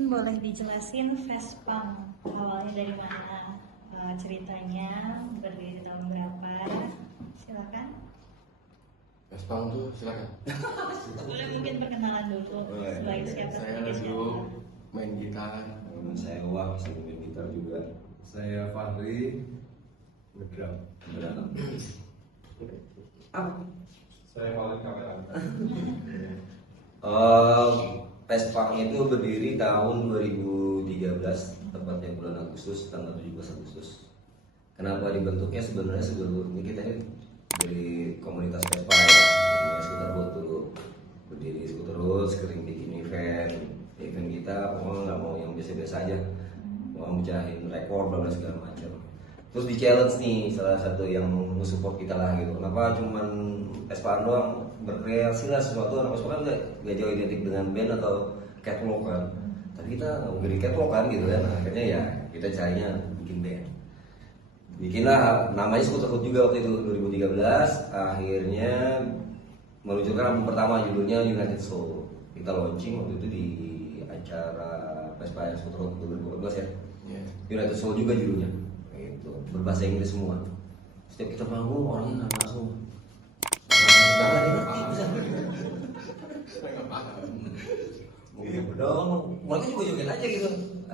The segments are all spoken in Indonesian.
mungkin boleh dijelasin Vespang awalnya dari mana, ceritanya, berdiri tahun berapa, silakan. Vespang tuh silakan. Boleh mungkin perkenalan dulu sebagai siapa. Saya dulu main gitar. Saya Wak, saya main gitar juga. Saya Fahri, ngedrum. Saya Malik kamera. Vespang itu berdiri tahun 2013, tepatnya bulan Agustus, tanggal 17 Agustus. Kenapa dibentuknya? Sebenarnya sebelumnya kita ini dari komunitas Vespa ya, namanya Skuter Road dulu. Berdiri Skuter Road, sering bikin event kita pokoknya nggak mau yang biasa-biasa aja, mau mecahin rekor dan segala macam. Terus di challenge nih, salah satu yang support kita lah gitu. Kenapa cuman Vespaan doang, berkreasi lah sesuatu. Anak Vespa kan gak jauh identik dengan band atau catwalk kan. Tapi kita nggak di catwalk kan gitu kan. Nah, akhirnya ya kita carinya bikin band. Bikinlah namanya Skuter Road juga waktu itu 2013. Akhirnya meluncurkan album pertama judulnya United Soul. Kita launching waktu itu di acara Vespa Skuter Road 2012 ya. United Soul juga judulnya. Itu berbahasa Inggris semua. Setiap kita manggung orangnya nggak semua. Jangan ini bisa. Saya nggak paham. Dong, mereka juga joget aja gitu.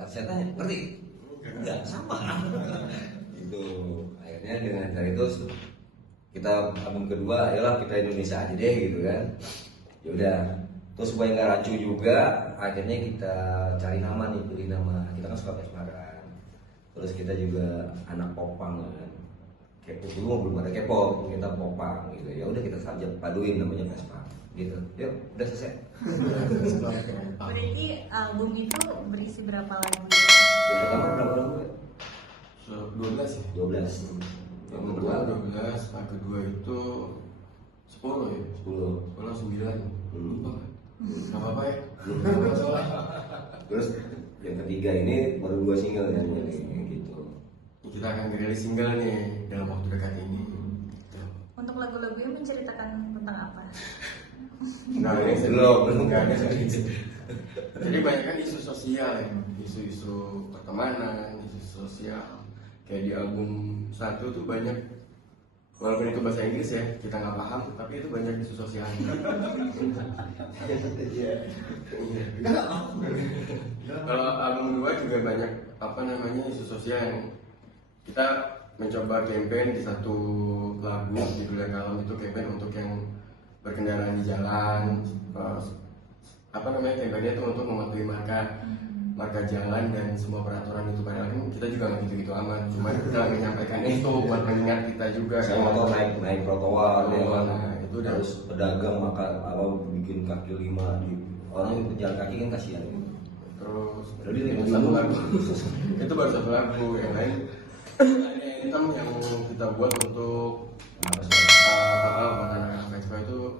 Saya tanya, ngerti? Enggak, sama. Itu akhirnya dengan cara itu kita album kedua, ayolah kita Indonesia aja deh gitu kan. Ya udah. Terus supaya nggak rancu juga, akhirnya kita cari nama nih, pilih nama. Kita kan suka Vesparan. Terus kita juga anak popang kan. K-pop dulu belum ada K-pop, kita popang gitu. Ya udah kita saja paduin namanya Vespa gitu. Yuk, udah selesai. Berarti album itu berisi berapa lagu? Yang pertama berapa lagu ya? 12 ya? 12. Yang kedua 12, yang kedua itu 10 ya? 10. 9. Lupa kan? Gak apa-apa ya? Terus yang ketiga ini baru 2 single ya, gitu. Kita akan rilis single nih dalam waktu dekat ini. Untuk lagu-lagunya menceritakan tentang apa? Nah, ini Belum. nggak ada. Jadi banyak kan isu sosial ya, isu-isu pertemanan, isu sosial. Kayak di album 1 tuh banyak, walaupun itu bahasa Inggris ya, kita nggak paham, tapi itu banyak isu sosial. Kalau album 2 juga banyak isu sosial yang kita mencoba campaign di satu lagu judulnya Kalem, itu campaign untuk yang berkendara di jalan. Campaignnya itu untuk mematuhi marka jalan dan semua peraturan itu. Padahal kan kita juga nggak gitu-gitu amat, cuma kita menyampaikan itu buat mengingat kita juga. Saya motor naik trotoar, Itu udah harus pedagang makan bikin kaki 5 di orang yang berjalan kaki kan kasihan gitu. terus Jadi itu satu lagu. Itu baru satu lagu, yang lain ini kan yang kita buat untuk anak-anak Vespa itu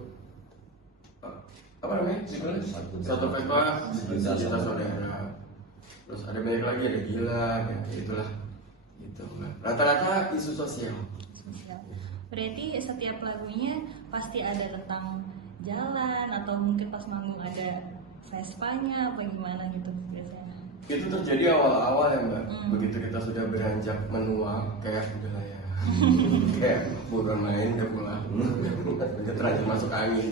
apa namanya? Satu Vespa sejuta saudara. Terus ada banyak lagi, ada gila, kayak itulah. Gitu. Rata-rata isu sosial. Berarti setiap lagunya pasti ada tentang jalan atau mungkin pas manggung ada Vespanya apa gimana gitu biasanya? Itu terjadi awal-awal ya Mbak. Begitu kita sudah beranjak menua, kayak udah lah ya. Kayak buruan main udah pulang. Udah terlanjur masuk angin.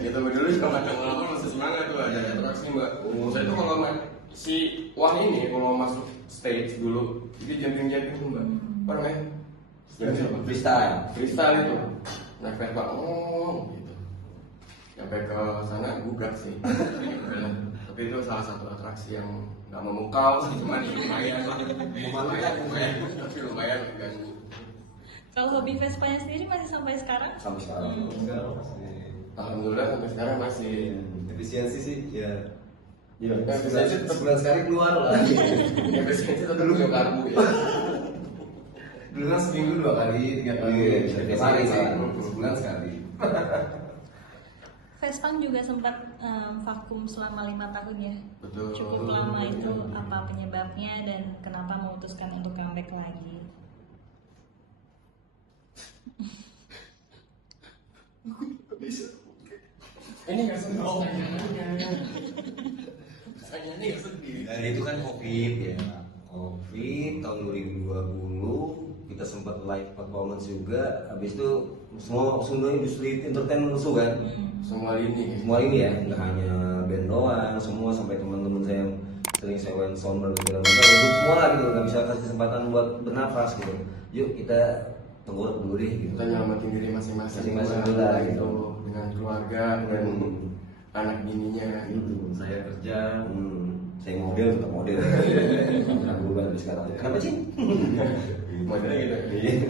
Gitu dulu juga awal masih semangat tuh, ada atraksi Mbak. Saya tuh kalau si Wah ini kalau masuk stage dulu, itu jumping tuh Mbak. Apa namanya? Freestyle itu. Nah, Vespa gitu. Sampai ke sana gugat sih. Tapi itu salah satu atraksi yang nggak memukau sih, cuma lumayan tapi lumayan mengganggu. Kalau hobi Vespanya sendiri masih sampai sekarang? Sampai sekarang. Alhamdulillah sampai sekarang masih. Efisiensi sih ya. Iya, efisiensi tetap Sebulan sekali keluar lah. efisiensi tetap punya karbu ya. Dulu kan seminggu 2 kali, 3 kali. Setiap hari sih. Sebulan sekali. Vespang juga sempat vakum selama 5 tahun ya. Betul. Cukup lama itu, apa penyebabnya dan kenapa memutuskan untuk comeback lagi? Ini nggak seneng. Tanyanya nggak sedih. Dan itu kan COVID ya. COVID tahun 2020 kita sempat live performance juga. Habis itu semua industri entertainment rusuh kan. Semua lini. Semua ini ya, nggak hanya band doang, semua sampai teman-teman saya yang sering sewain sound dan segala macam rusuh semua lah gitu, nggak bisa kasih kesempatan buat bernafas gitu. Yuk kita tenggorok dulu deh gitu. Kita nyelamatin diri masing-masing. Masing-masing dulu lah, gitu. Dengan keluarga dan anak bininya. Saya kerja. Saya model tetap model. Nggak berubah dari sekarang. Kenapa sih? Modelnya gitu.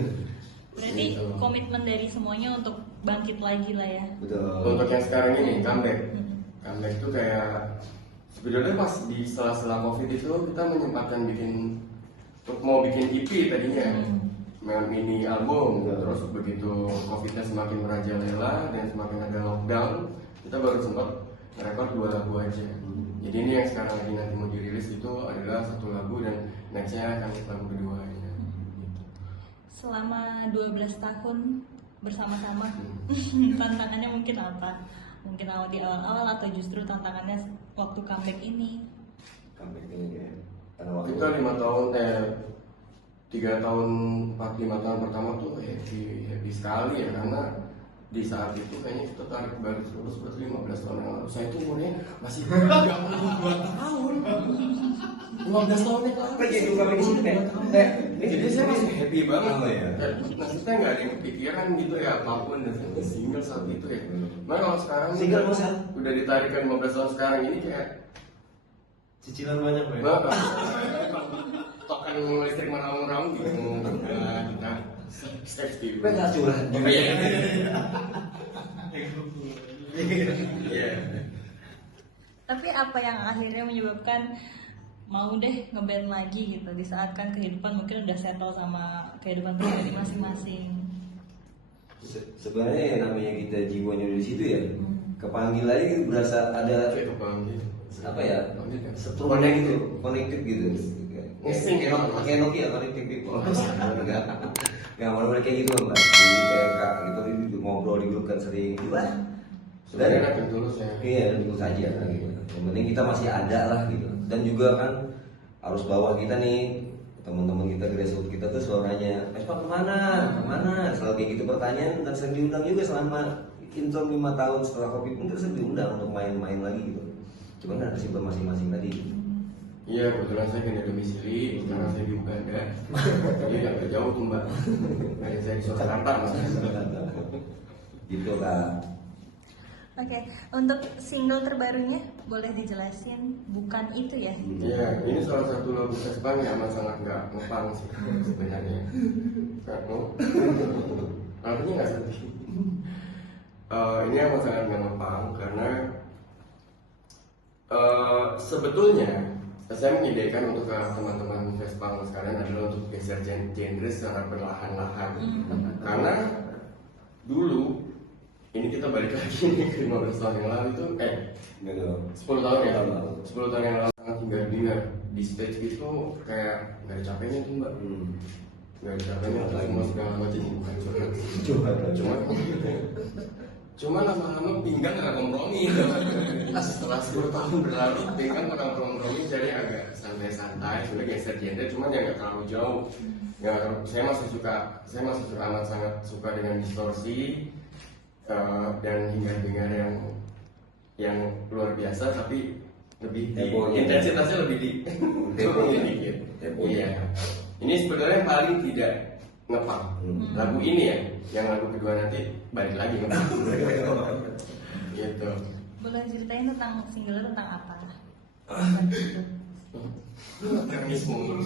Berarti komitmen dari semuanya untuk bangkit lagi lah ya. Betul. Untuk yang sekarang ini comeback. Comeback itu kayak sebenarnya pas di sela-sela COVID itu kita menyempatkan mau bikin EP tadinya. Mini album, terus begitu COVID-nya semakin merajalela dan semakin ada lockdown, kita baru sempat ngerekord 2 lagu aja. Jadi ini yang sekarang lagi nanti mau dirilis itu adalah 1 lagu dan nextnya akan lagu keduanya. Selama 12 tahun bersama-sama, tantangannya mungkin apa? Mungkin di awal-awal atau justru tantangannya waktu comeback ini? Comeback ini ya. Karena waktu Kita 3 tahun 4-5 tahun pertama tuh happy sekali ya, karena di saat itu kayaknya kita tarik baru terus berarti 15 tahun yang lalu. Saya tuh umurnya masih 32 tahun. 15 tahun yang lalu. jadi buka di sini kan? Jadi saya masih happy banget. Oh, iya. Nah, kita nggak ada yang kepikiran gitu ya apapun, dan saya single saat itu ya. Nah kalau sekarang Single masa? udah ditarik ke 15 tahun sekarang ini kayak Cicilan banyak ya. bapak token listrik meraung-raung gitu. Nah, kita safety. Gue nggak curhat. Iya. Tapi apa yang akhirnya menyebabkan mau deh ngeband lagi gitu di saat kan kehidupan mungkin udah settle sama kehidupan pribadi masing-masing? Sebenarnya yang namanya kita jiwanya di situ ya, kepanggil aja gitu, berasa ada Kayak kepanggil. apa ya, Panggil. setrumnya gitu, connected gitu. Ngesing ya. Pakai Nokia connected people. Nggak mau kayak gitu mbak. Jadi kayak kak gitu ngobrol di grup kan sering gitu lah. Sudah enak dan tulus ya. Iya, tulus aja kan gitu. Yang penting kita masih ada lah gitu. Dan juga kan harus bawa kita nih, teman-teman kita grassroots kita tuh suaranya Vespa kemana? Selalu kayak gitu pertanyaan, dan sering diundang juga selama intro 5 tahun setelah COVID pun kita sering diundang untuk main-main lagi gitu. Cuman ada kesibukan masing-masing tadi. Iya, kebetulan saya pindah domisili, sekarang saya di Uganda. Jadi agak jauh tuh mbak. Kayak saya di Surakarta mas. Gitu kak. Oke, untuk single terbarunya boleh dijelasin? Bukan itu ya? Iya, ini salah satu lagu Vespa yang amat sangat nggak ngepang sih sebenarnya. Karena lagunya nggak sedih. Ini amat sangat nggak ngepang karena sebetulnya saya mengidekan untuk teman-teman Vespa sekalian adalah untuk geser genre secara perlahan-lahan. Karena dulu ini kita balik lagi nih ke 15 tahun yang lalu itu 10 tahun ya, 10 tahun yang lalu sangat hingar-bingar di stage itu kayak nggak ada capeknya tuh mbak, nggak ada capeknya atau semua segala macam, bukan cuma lama-lama pinggang nggak kompromi. Setelah 10 tahun berlalu pinggang nggak kompromi, jadi agak santai-santai sudah geser genre, cuma ya nggak terlalu jauh. Saya masih amat sangat suka dengan distorsi dan hingar-bingar yang luar biasa, tapi lebih intensitasnya lebih di dikit. Iya. Ini sebenarnya yang paling tidak ngepang. Lagu ini ya, yang lagu kedua nanti balik lagi ngepang. Gitu. Boleh ceritain tentang single tentang apa? Nangis mulu.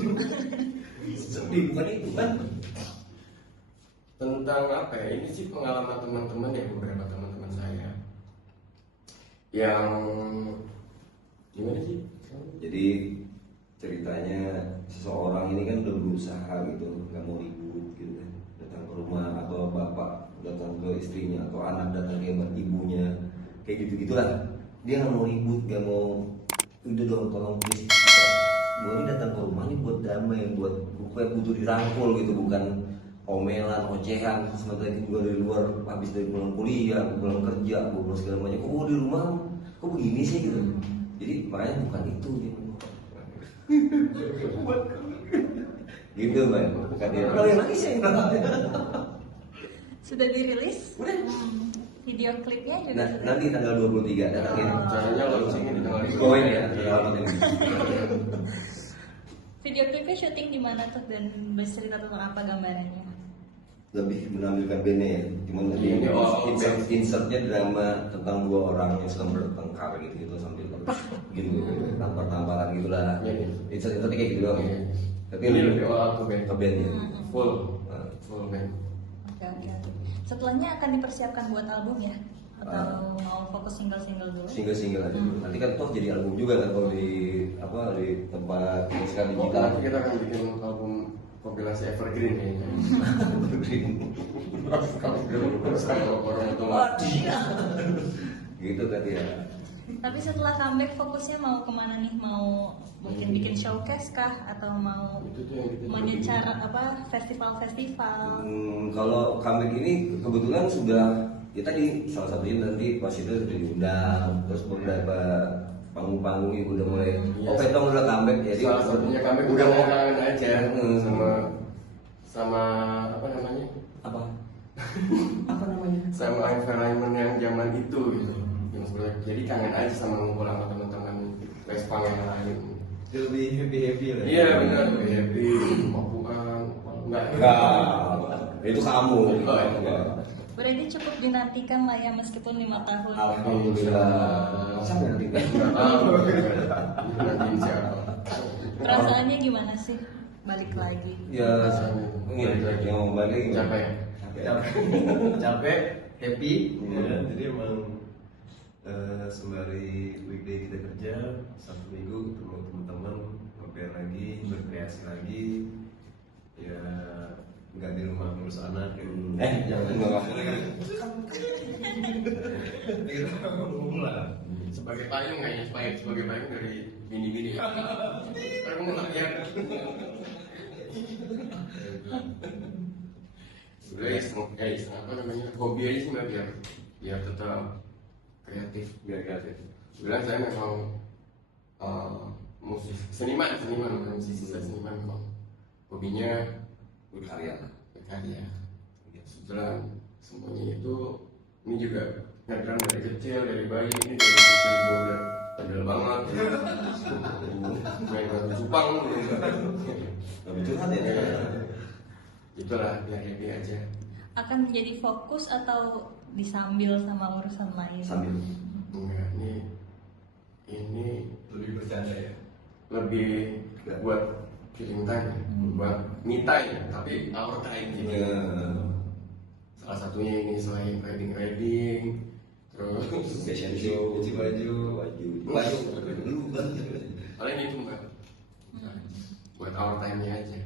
Sedih bukan itu kan? Tentang apa ya? Ini sih pengalaman teman-teman ya, beberapa teman-teman saya yang gimana sih? Jadi ceritanya seseorang ini kan udah berusaha gitu, nggak mau ribut gitu kan, datang ke rumah atau bapak datang ke istrinya atau anak datang ke ibunya, kayak gitu gitulah. Dia nggak mau ribut, nggak mau, udah dong tolong please, gue ini datang ke rumah ini buat damai, buat gue butuh dirangkul gitu, bukan omelan, ocehan. Sementara itu gue dari luar habis dari pulang kuliah, pulang kerja, gue pulang segala macam, kok gue di rumah kok begini sih gitu. Jadi makanya bukan itu dia. Gitu Mbak, katanya. Kalau yang nangis ya. Sudah dirilis? Udah. Video klipnya juga Nah, sudah. nanti tanggal 23 datangin. Caranya launchingnya di tanggal Oh ya, selamat ini. Video klipnya syuting di mana tuh dan bercerita tentang apa gambarannya? Lebih menampilkan bandnya ya. Cuman tadi Ini, insertnya drama tentang dua orang yang sedang bertengkar gitu sambil gitu tampar-tamparan gitulah. Iya, iya. Insertnya kayak gitu doang. Iya. Tapi Ini lebih lebih awal ke band. ke bandnya. Full, Nah, full band. Oke oke oke. Setelahnya akan dipersiapkan buat album ya? Atau mau fokus single-single dulu? single-single aja. Nanti kan toh jadi album juga kan kalau di tempat musik Oh, digital. nanti kita akan bikin album kompilasi evergreen kayaknya. Terus kalau orang itu Gitu kan ya. Tapi setelah comeback fokusnya mau kemana nih? Mau mungkin bikin showcase kah? Atau mau itu tuh yang kita menyecar apa festival-festival? Kalau comeback ini kebetulan sudah ya tadi salah satunya nanti pas itu sudah diundang, terus beberapa panggung-panggung yang udah mulai Iya. oh Petong udah comeback jadi salah satunya kami udah mau kangen aja sama apa namanya apa sama environment yang zaman itu gitu yang sebenarnya jadi kangen aja sama ngumpul sama teman-teman Westpang yang lain. Lebih happy lah. Iya benar happy Papuan enggak itu kamu. Oh, enggak. Berarti cukup dinantikan lah ya meskipun 5 tahun. Alhamdulillah. Sampai nanti. Nggak tahu nanti siapa. Perasaannya gimana sih? Balik lagi. Ya, yang mau balik Capek. Capek, happy. Hmm. Ya, jadi emang sembari weekday kita kerja, Sabtu Minggu ketemu teman-teman, ngobrol lagi, berkreasi lagi. Ya nggak di rumah ngurus anak gitu. Jangan enggak. Kita ngomong lah. Sebagai payung nggak ya sebagai payung dari bini-bini. Aku mau nanya. Sebenarnya apa namanya hobi aja sih Mbak, biar tetap kreatif biar kreatif. Sebenarnya saya memang seniman bukan musisi, saya seniman memang hobinya Berkarya. berkarya. Setelah semuanya itu ini juga ngedrang dari kecil dari bayi ini dari kecil gue udah bandel banget. Main batu cupang Lebih curhat ya. itulah biar happy aja. Akan menjadi fokus atau disambil sama urusan lain? Sambil Enggak, ini Lebih bercanda ya. lebih buat killing time, buat me time, tapi our time gitu. Salah satunya ini selain riding, terus fashion show, Cuci baju. paling itu Mbak. Buat our time-nya aja.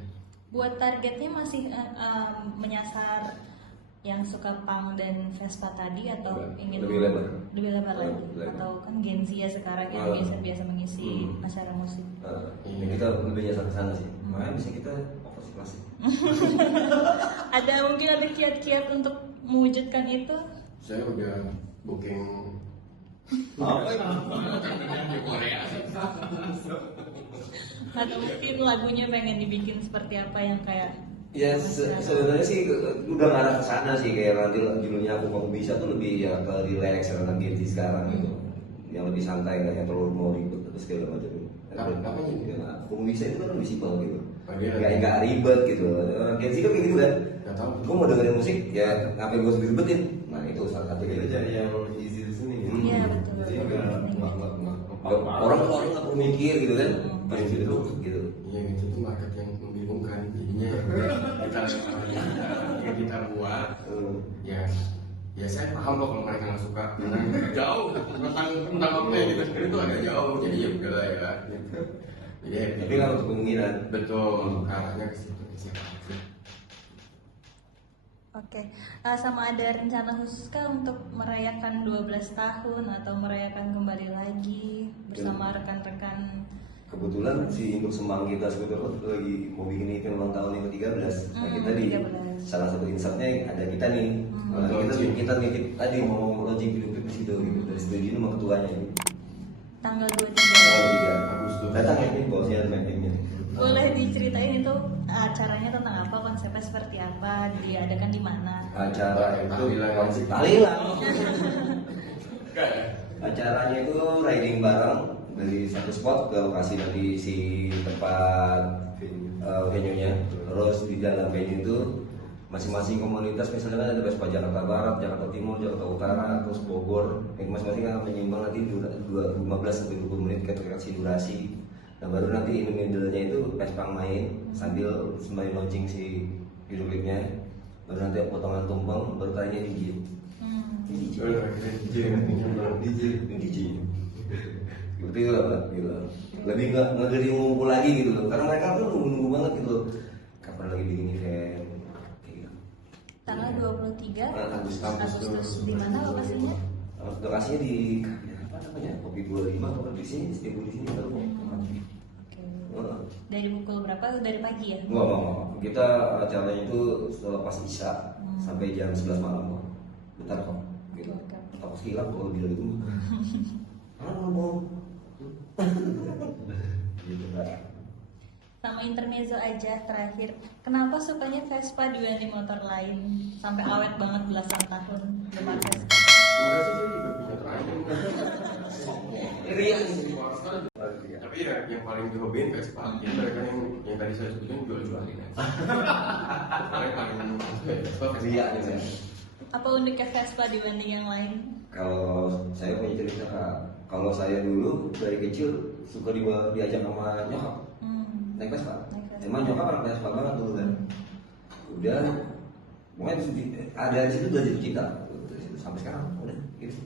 Buat targetnya masih menyasar yang suka punk dan Vespa tadi atau ingin Lebih lebar. lebih lebar lagi Lebih lebar. atau kan Gen Z ya sekarang yang biasa mengisi acara musik. Kita lebih nyasar ke sana sih. Makanya bisa kita fokus klasik. Ada mungkin ada kiat-kiat untuk mewujudkan itu? Saya udah booking di Korea sih. Atau mungkin lagunya pengen dibikin seperti apa yang kayak Ya sebenarnya sih udah ngarah ke sana sih kayak nanti judulnya aku bisa tuh lebih ya ke relax karena Gen Z sekarang gitu. Yang lebih santai nggak yang terlalu mau ribet atau segala macam. Apa ini? Ya, aku bisa itu kan lebih simpel gitu. Oh, iya. Nggak ribet gitu. Orang Gen Z kan kayak gitu kan. Nggak tahu. Gue mau dengerin musik ya ngapain gue harus ribetin. Nah itu salah satu Kita gitu. cari yang easy listening. Iya betul. Jadi betul. Orang nggak perlu mikir gitu kan. Paling gitu gitu. Iya itu tuh market yang membingungkan. Jadinya kita buat ya saya paham kok kalau mereka nggak suka karena jauh tentang apa yang kita sendiri itu agak jauh jadi ya udah lah ya gitu. Jadi Tapi kan untuk kemungkinan. betul arahnya ke situ siapa aja. Oke, sama ada rencana khusus kah untuk merayakan 12 tahun atau merayakan kembali lagi bersama rekan-rekan? Kebetulan si Induk Semang kita sebetulnya lagi mau bikin event ulang tahun yang ke-13. Nah kita di 13. salah satu insertnya ada kita nih. Nah, kita nih tadi mau launching video klip di situ gitu dari studio sama ketuanya gitu. Tanggal 23. Tanggal 3 Agustus. datang ya nih bosnya mappingnya. Boleh diceritain itu acaranya tentang apa, konsepnya seperti apa, diadakan di mana? Acara itu Tahlilan. konsep tahlilan. Enggak ya? Acaranya itu riding bareng dari satu spot ke lokasi dari si tempat venue-nya. Terus di dalam venue itu masing-masing komunitas, misalnya kan ada Vespa Jakarta Barat, Jakarta Timur, Jakarta Utara, terus Bogor. Yang masing-masing akan menyimbang nanti 15 sampai 20 menit kasih durasi. Nah baru nanti in the middle-nya itu Vespa main sambil sembari launching si video klipnya. Baru nanti potongan tumpeng, baru tanya DJ. DJ. Seperti itu lah, gitu. Lebih nggak dari ngumpul lagi gitu loh, karena mereka tuh nunggu banget gitu loh. Kapan lagi bikin event? Kayak gitu. Tanggal 23 Agustus. Agustus di mana lokasinya? Lokasinya di apa namanya? Kopi 25 kalau di sini, setiap di sini baru. Oke. Dari pukul berapa? Dari pagi ya? Enggak. Kita acaranya itu setelah pas Isya sampai jam 11 malam kok. Bentar kok. Gitu. Oke. Takut hilang kalau dia itu. Gitu kan. Sama intermezzo aja terakhir. Kenapa sukanya Vespa dibanding motor lain? Sampai awet banget belasan tahun depan Vespa. Udah sih saya juga punya terakhir. Ria. Tapi ya yang paling dihobiin Vespa. Yang tadi kan yang tadi saya sebutin jual-jualin aja. Paling Vespa Ria gitu ya. Apa uniknya Vespa dibanding yang lain? Kalau saya punya cerita Kak, kalau saya dulu dari kecil suka diajak sama nyokap naik Vespa. Naik Vespa. Emang nyokap orang Vespa banget dulu kan. Udah, pokoknya ada di situ udah jadi cinta. Sampai sekarang udah gitu.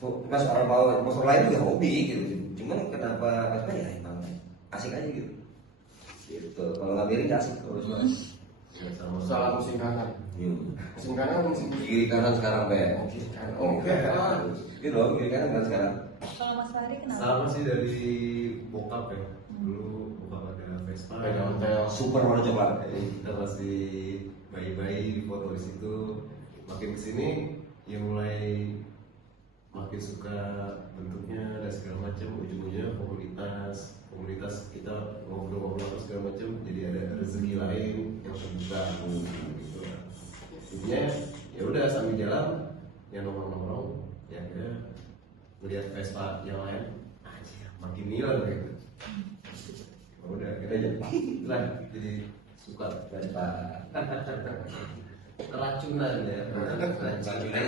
So, mas orang mau motor lain juga hobi gitu. Cuman kenapa Vespa ya emang asik aja gitu. Gitu. Kalau nggak miring nggak asik kalau Vespa. salah musim kanan. Musim kanan musim Kiri kanan sekarang Pak. Oke. Gitu dong, kiri kanan kan sekarang. Kalau Mas Fahri kenapa? Sama sih dari bokap ya. Dulu bokap ada Vespa. Ada hotel. Super warna coklat. Kita masih bayi-bayi di foto di situ. Makin kesini ya mulai makin suka bentuknya dan segala macam. Ujung-ujungnya komunitas kita ngobrol-ngobrol segala macam. Jadi ada rezeki lain yang terbuka gitu. Intinya ya udah sambil jalan ya nongkrong ya akhirnya melihat Vespa yang lain anjir makin nilai gitu. Udah kita aja lah jadi suka Vespa. Keracunan ya. Keracunan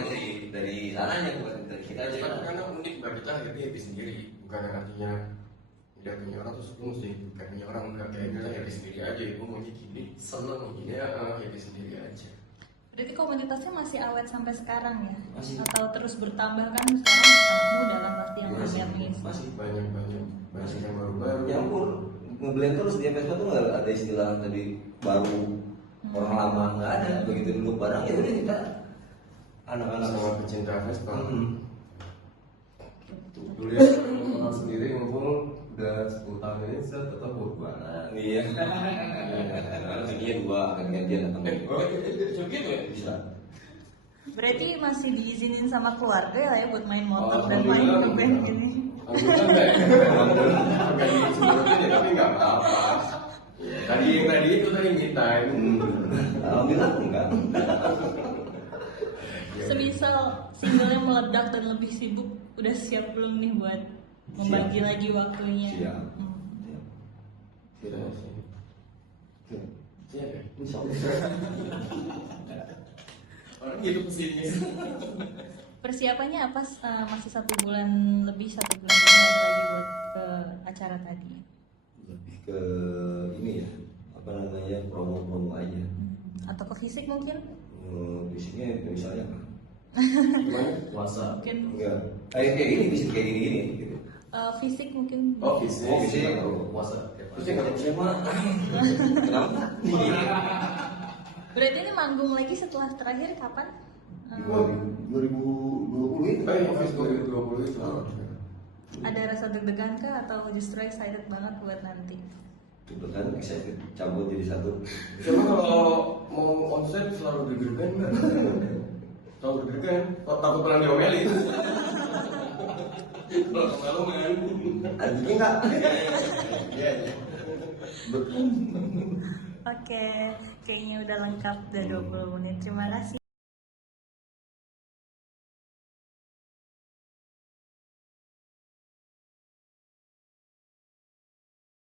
dari sananya bukan dari kita aja. Karena unik mbak, kita akhirnya happy sendiri. Bukan artinya tidak punya orang terus aku mesti kayak punya orang, enggak, kayak kita happy sendiri aja. Ibu maunya gini, seneng gini ya, happy sendiri aja. Berarti komunitasnya masih awet sampai sekarang ya? Masih. Atau terus bertambah kan sekarang anak muda kan pasti yang Masih. punya Masih banyak yang baru-baru. Ya ampun, ngeblend terus di Vespa tuh nggak ada istilah tadi baru orang lama, nggak ada. Begitu duduk barang ya udah kita anak-anak Sama pecinta Vespa. Dulu ya orang sendiri ngumpul udah 10 tahun ini saya tetap buat Iya. Ini dua akan gantian datang. Segitu ya? Bisa. Berarti masih diizinin sama keluarga ya buat main motor Oh, dan main alhamdulillah. ngeband gini? Enggak gitu sebelumnya tapi nggak apa-apa. Tadi itu tadi me time. Alhamdulillah enggak. Semisal singlenya meledak dan lebih sibuk, udah siap belum nih buat membagi lagi waktunya? Siap. Tidak sih. Iya deh. Insya Allah. Orang gitu pesimis. Persiapannya apa? Masih 1 bulan lebih, 1 bulan lagi buat ke acara tadi. Lebih ke ini ya, apa namanya, promo-promo aja. Atau ke fisik mungkin? Biasanya misalnya apa? Gimana? puasa. Mungkin Enggak. Kayak gini, bisa kayak gini gitu. fisik mungkin. Oh, fisik. Oh, fisik. Puasa. Terus yang nggak Saya mah kenapa? Berarti ini manggung lagi setelah terakhir kapan? 2020 itu. Office 2020 itu. Ada rasa deg-degan kah atau justru excited banget buat nanti? Itu kan excited campur jadi satu. Cuma kalau mau konsep selalu deg-degan kan? Selalu deg-degan, takut pernah diomelin. Kalau kemaluan. Anjingnya nggak? Iya. Oke, kayaknya udah lengkap, udah 20 menit. Terima kasih.